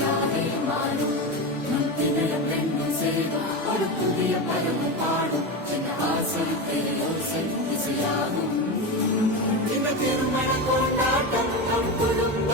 இசையாலே மாறும் நம் இதயம் ரெண்டும் சேரும் ஒரு புதிய பதமும் பாடும் என் ஆசை பேரோசை இசையாகும் இந்த திருமண கொண்டாட்டம் நம் குடும்ப